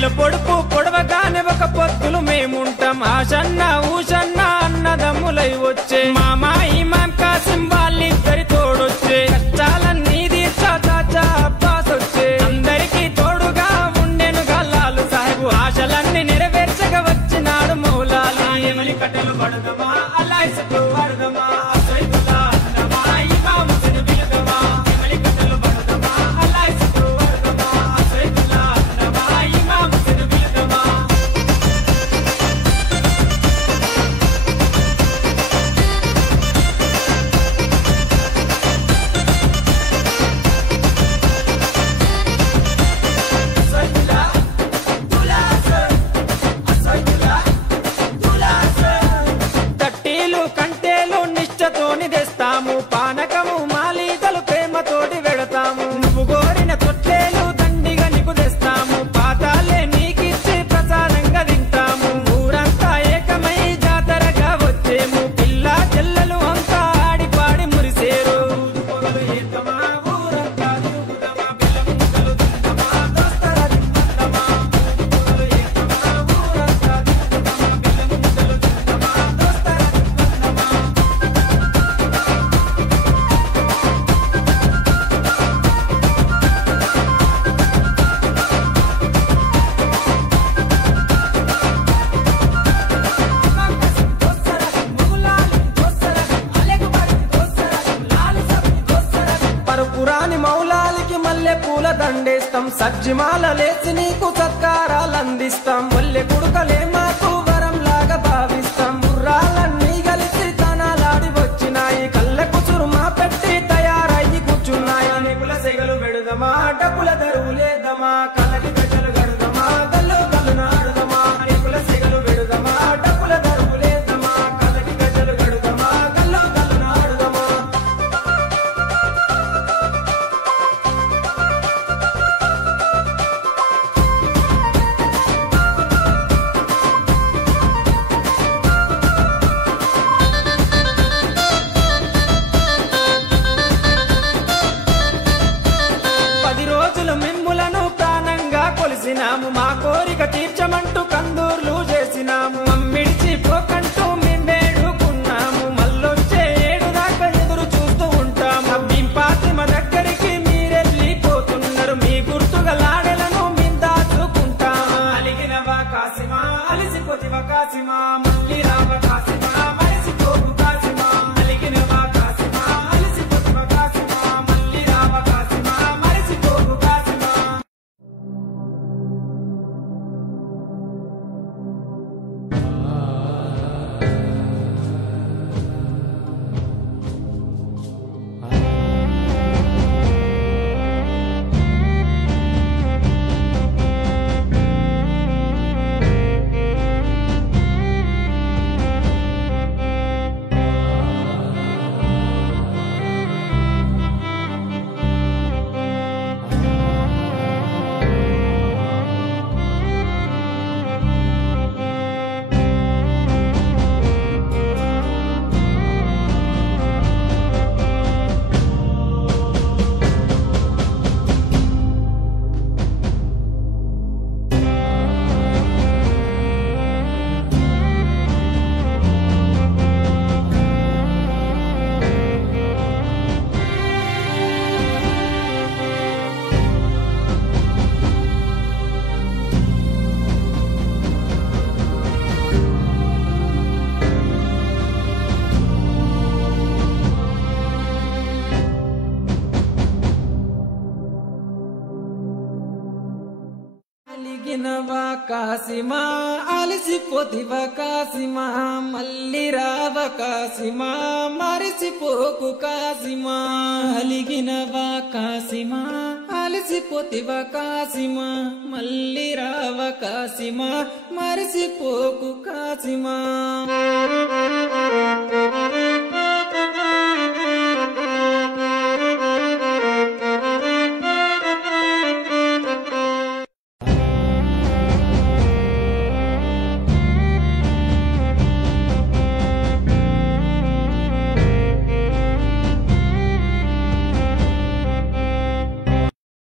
నెల పొడుపు పొడవగానే ఒక పొత్తులు మేముంటాం ఆషన్న ఊషన్న అన్నదమ్ములై వచ్చే మామా ఇమాం కాసిం వాళ్ళిద్దరి తోడొచ్చే కష్టాలన్నీ తీర్చా చాచా అబ్బాస్ వచ్చే అందరికీ తోడుగా ఉండెను గల్లాలు సాహెబు ఆశలన్నీ నెరవేర్చగా వచ్చినాడు మౌలాలి ఎమలి కట్టెలు పడదమా అల్లాయిసకు వరదమా తెస్తాము పానకము మాలీతలు ప్రేమతోటి వెడతాము నువ్వు కోరిన తొట్లేలు దండిగా నీకు తెస్తాము పాతాలే నీకిచ్చి ప్రసాదంగా తింటాము ఊరంతా ఏకమై జాతరగా వచ్చేము పిల్ల చెల్లెలు అంతా ఆడిపాడి మురిసేరు మౌలాలికి మల్లె పూల దండేస్తాం సజ్జిమాల లేచి నీకు సత్కారాలు అందిస్తాం మల్లె కుడుకలే మాకు వరం లాగా భావిస్తాం గుర్రాలన్నీ కలిసి తనాలాడి వచ్చినాయి కళ్ళ కుసురుమా పెట్టి తయారయ్యి కూర్చున్నాయి నిపుల సెగలు పెడుదమా డబ్బుల దరువులేదమా కళ్ళకి గడ్డలు గడుదమా గల్లు కళ్ళు నాడుదమా నిపుల సెగలు పెడుదమా డబ్బుల దరువులేదమా కళ్ళకి గడ్డలు గడుదమా గల్లు కళ్ళు నాడుదమా మిమ్ములను ప్రాణంగా కొలిసినాము మా కోరిక తీర్చమంటూ కందూర్లు చేసినాము మమ్మిడిచి పోకంటూ మేము వేడుకున్నాము మళ్ళొచ్చే ఏడు దాకా ఎదురు చూస్తూ ఉంటాము బింపాతిమ దగ్గరికి మీరెళ్ళిపోతున్నారు మీ గుర్తుగా లాడలను మేము దాచుకుంటాము అలిగినవా కాసిమా అలిసిపోతివా కాసిమా మళ్ళీ రావ కాసిమా మరిసిపోకు కాసిమా అలిగినవా కాసిమా అలిసిపోతివా కాసిమా మళ్ళీ రావ కాసిమా మరిసిపోకు కాసిమా అలిగినవా కాసిమా అలిసిపోతివా కాసిమా మళ్ళీ రావ కాసిమా మరిసిపోకు కాసిమా అలిగినవా కాసిమా అలిసిపోతివా కాసిమా మళ్ళీ రావ కాసిమా మరిసిపోకు కాసిమా